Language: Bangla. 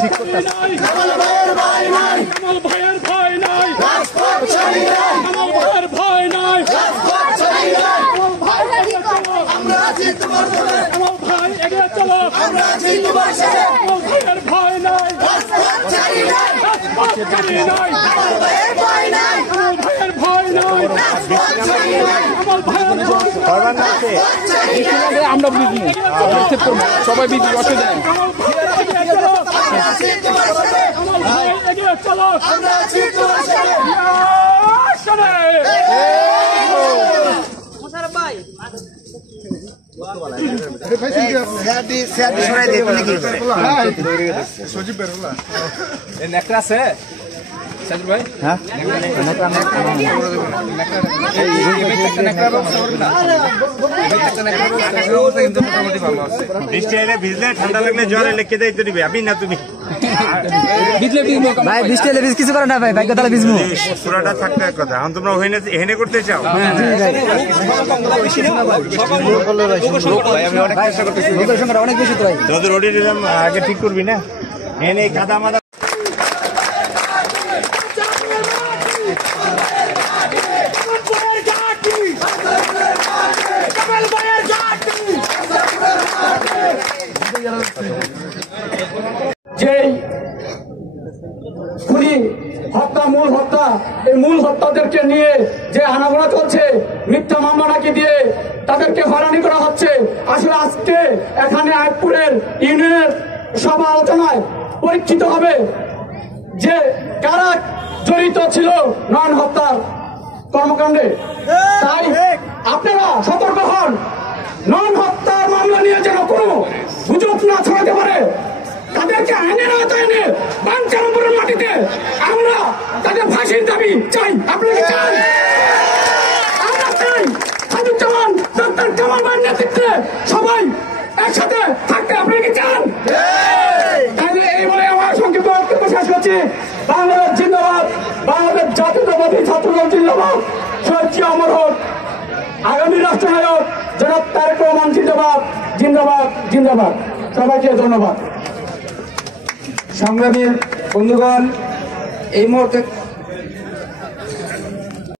ঠিক করতে আমরা সবাই বিধি বসে দেয় আছে সাজু ভাই হ্যাঁ বৃষ্টি এলে ভিজলে ঠান্ডা লাগলে জ্বর এলে কে দায়িত্ব দিবে আমি না তুমি ভাই বৃষ্টি এলে কিছু করে না ভাই ভাগ্য তাহলে ভিজবো পুরাটা থাকতে এক কথা এখন তোমরা হেনে করতে চাও অনেক বেশি তো ভাই তোদের রোডে দিলাম আগে ঠিক করবি না হেনে কাদা মাদা যেই খুনি হত্যা মূল হত্যা এই মূল হত্যাদেরকে নিয়ে যে হানাগোনা চলছে মিথ্যা মামলা নাকি দিয়ে তাদেরকে হয়রানি করা হচ্ছে আসলে আজকে এখানে আইপুরের ইউনিয়নের সভা আলোচনায় পরীক্ষিত হবে যে কারা জড়িত ছিল নয়ন হত্যার কর্মকাণ্ডে। তাই আপনারা সতর্ক হন, নয়ন হত্যার মামলা নিয়ে যেন কোনো গুজব না ছড়াতে পারে। তাদেরকে আইনের আওতায় এনে বাঞ্ছারামপুরের মাটিতে আমরা তাদের ফাঁসির দাবি চাই। আপনারা চান? আমরা চাই সাজুজ্জামান ডক্টর কামাল ভাইয়ের নেতৃত্বে সবাই একসাথে থাকতে। আপনারা কি চান? তাহলে এই বলে আমার সংক্ষিপ্ত বক্তব্য শেষ করছি। বাংলাদেশ জিন্দাবাদ, বাংলাদেশ জাতীয়তাবাদী ছাত্রদল জিন্দাবাদ, শহীদ জিয়া অমর হোক, আগামী রাষ্ট্রনায়ক জনাব তারেক রহমান জিন্দাবাদ, জিন্দাবাদ, জিন্দাবাদ। সবাইকে ধন্যবাদ। সংগ্রামী বন্ধুগণ, এই মুহূর্তে